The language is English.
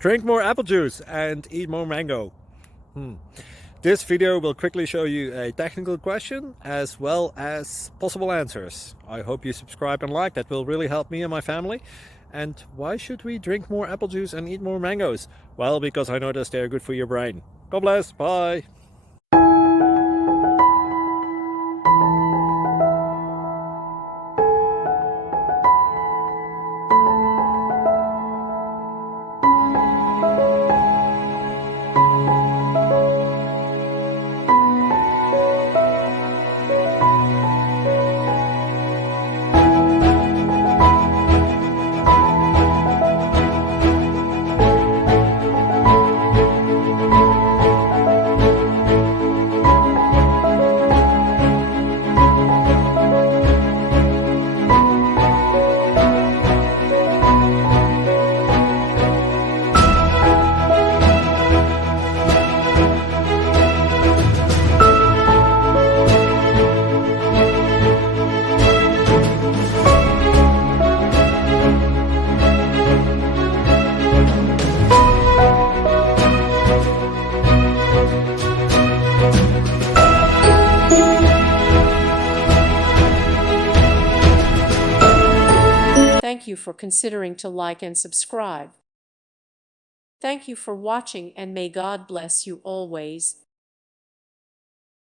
Drink more apple juice and eat more mango. This video will quickly show you a technical question as well as possible answers. I hope you subscribe and like, that will really help me and my family. And why should we drink more apple juice and eat more mangoes? Well, because I noticed they're good for your brain. God bless, bye! Thank you for considering to like and subscribe. Thank you for watching, and may God bless you always.